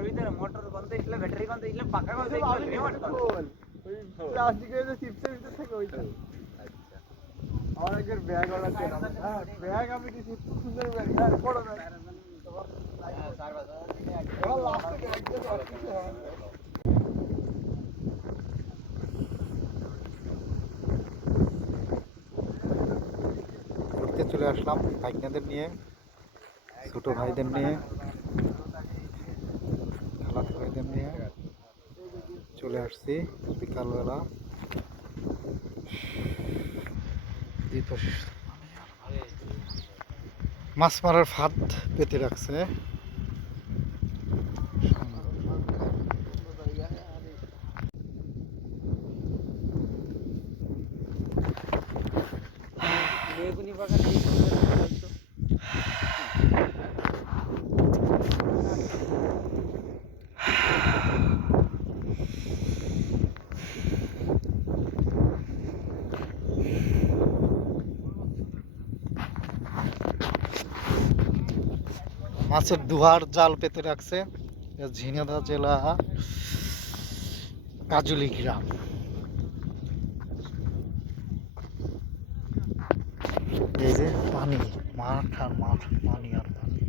এর ভিতরে মোটর গন্ধ ইসলে ব্যাটারি গন্ধ ইসলে পাকা গন্ধ ইসলে রিমোট গন্ধ ওই প্লাস্টিকের যে চিপসের ভিতর থেকে ওইটা আচ্ছা আমার একবার ব্যাগ অর্ডার করলাম হ্যাঁ ব্যাগ আমি দিছি খুব সুন্দর ব্যাগ হ্যাঁ বড় ব্যাগ হ্যাঁ 4000 থেকে এবার লাস্টে ব্যাগ দিয়ে সব কিছু হয় ঘুরতে চলে আসলাম ভাইদের নিয়ে, ছোট ভাইদের নিয়ে, খালাতো ভাইদের নিয়ে চলে আসছি বিকালবেলা। মাছ মারার ফাঁদ পেতে রাখছে। বেগুনি বাগান এই সুন্দর মাছের দুহার জাল পেতে রাখছে ঝিনাইদহ জেলা কাজুলি গ্রাম। এই যে পানি, মাঠ আর মাঠ, পানি আর পানি,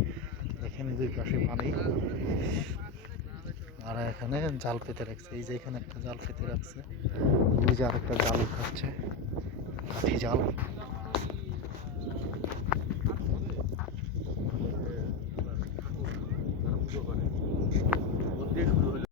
দেখেন দুই পাশে পানি। আর এখানে জাল পেতে রাখছে, এই যে এখানে একটা জাল পেতে রাখছে, ওই যে আরেকটা জাল উঠাচ্ছে, কাঠি জাল।